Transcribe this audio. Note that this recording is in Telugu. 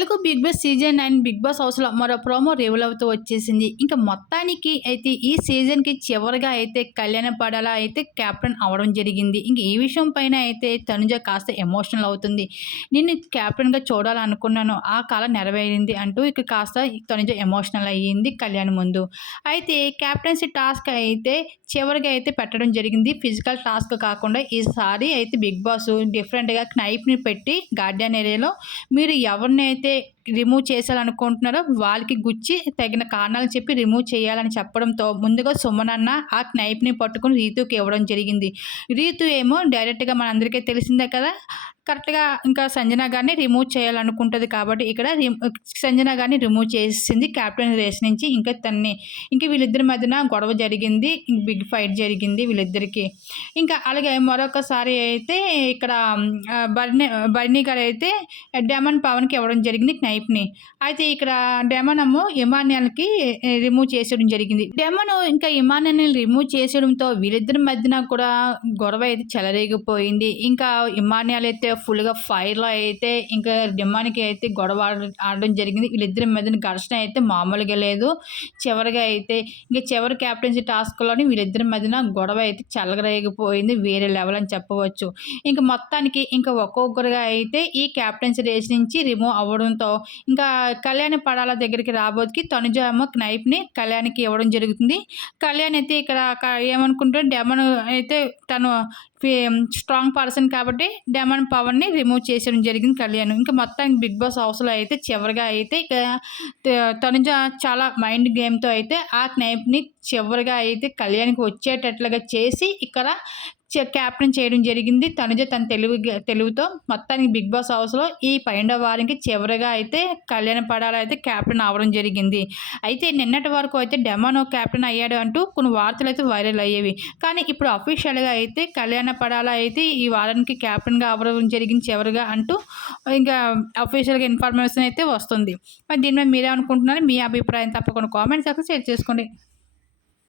Telugu big boss season nine big boss హౌస్లో మరో ప్రోమో రివీల్ అవుతూ వచ్చేసింది. ఇంకా మొత్తానికి అయితే ఈ సీజన్కి చివరిగా అయితే కళ్యాణ పడాలా అయితే కెప్టెన్ అవడం జరిగింది. ఇంక ఈ విషయం పైన అయితే తనుజ కాస్త ఎమోషనల్ అవుతుంది. నేను క్యాప్టెన్గా చూడాలనుకున్నాను. ఆ కాలం నెరవేరింది అంటూ ఇక కాస్త తనుజ ఎమోషనల్ అయ్యింది కళ్యాణ్ ముందు. అయితే కెప్టెన్సీ టాస్క్ అయితే చివరిగా అయితే పెట్టడం జరిగింది. ఫిజికల్ టాస్క్ కాకుండా ఈసారి అయితే బిగ్ బాస్ డిఫరెంట్గా నైఫ్ని పెట్టి గార్డెన్ ఏరియాలో మీరు ఎవరిని అయితే రిమూవ్ చేయాలనుకుంటున్నారో వాళ్ళకి గుచ్చి తగిన కారణాలు చెప్పి రిమూవ్ చేయాలని చెప్పడంతో ముందుగా సుమనన్న ఆ knifeని పట్టుకుని రీతుకి ఇవ్వడం జరిగింది. రీతు ఏమో డైరెక్ట్గా మనందరికీ తెలిసిందే కదా కరెక్ట్గా ఇంకా సంజన గారిని రిమూవ్ చేయాలనుకుంటుంది కాబట్టి ఇక్కడ సంజన గారిని రిమూవ్ చేసింది క్యాప్టెన్ రేస్ నుంచి. ఇంకా తన్ని ఇంకా వీళ్ళిద్దరి మధ్యన గొడవ జరిగింది. బిగ్ ఫైట్ జరిగింది వీళ్ళిద్దరికి. ఇంకా అలాగే మరొకసారి అయితే ఇక్కడ ఆ, బర్ని బర్నీ గారు అయితే డెమన్ పవన్కి ఇవ్వడం జరిగింది నైఫ్ని అయితే ఇక్కడ డెమనము ఇమానియాలకి రిమూవ్ చేసేయడం జరిగింది. డెమను ఇంకా ఇమానియాన్ని రిమూవ్ చేసేయడంతో వీళ్ళిద్దరి మధ్యన కూడా గొడవ అయితే చెలరేగిపోయింది. ఇంకా ఇమాన్యాల్ అయితే ఫుల్గా ఫైర్లో అయితే ఇంకా డిమానికి అయితే గొడవ ఆడడం జరిగింది. వీళ్ళిద్దరి మధ్యన ఘర్షణ అయితే మామూలుగా లేదు. చివరిగా అయితే ఇంకా చివరి క్యాప్టెన్సీ టాస్క్లోని వీళ్ళిద్దరి మధ్యన గొడవ అయితే చల్లగరేగిపోయింది వేరే లెవెల్ అని చెప్పవచ్చు. ఇంకా మొత్తానికి ఇంకా ఒక్కొక్కరుగా అయితే ఈ క్యాప్టెన్సీ రేస్ నుంచి రిమూవ్ అవ్వడంతో ఇంకా కళ్యాణ పడాల దగ్గరికి రాబోతుకి తనుజ ఏమో నైఫ్ని కళ్యాణ్కి ఇవ్వడం జరుగుతుంది. కళ్యాణ్ అయితే ఇక్కడ క- ఏమనుకుంటే డెమన్ అయితే తను స్ట్రాంగ్ పర్సన్ కాబట్టి డెమన్ పవర్ని రిమూవ్ చేసేయడం జరిగింది కళ్యాణ్. ఇంకా మొత్తానికి బిగ్ బాస్ హౌస్లో అయితే చివరిగా అయితే ఇక తనుజ చాలా మైండ్ గేమ్తో అయితే ఆ నైఫ్ని చివరిగా అయితే కళ్యాణ్కి వచ్చేటట్లుగా చేసి ఇక్కడ క్యాప్టెన్ చేయడం జరిగింది. తనుజ తన తెలుగు తెలుగుతో మొత్తానికి బిగ్ బాస్ హౌస్లో ఈ పన్నెండవ వారానికి చివరిగా అయితే కళ్యాణ పడాల అయితే క్యాప్టెన్ అవ్వడం జరిగింది. అయితే నిన్నటి వరకు అయితే డెమానో క్యాప్టెన్ అయ్యాడు అంటూ కొన్ని వార్తలు అయితే వైరల్ అయ్యేవి. కానీ ఇప్పుడు అఫీషియల్గా అయితే కళ్యాణ పడాల అయితే ఈ వారానికి క్యాప్టెన్గా అవ్వడం జరిగింది చివరిగా అంటూ ఇంకా అఫీషియల్గా ఇన్ఫర్మేషన్ అయితే వస్తుంది. మరి దీని మీద మీరేమనుకుంటున్నారు? మీ అభిప్రాయం తప్పకుండా కామెంట్స్ అయితే షేర్ చేసుకోండి.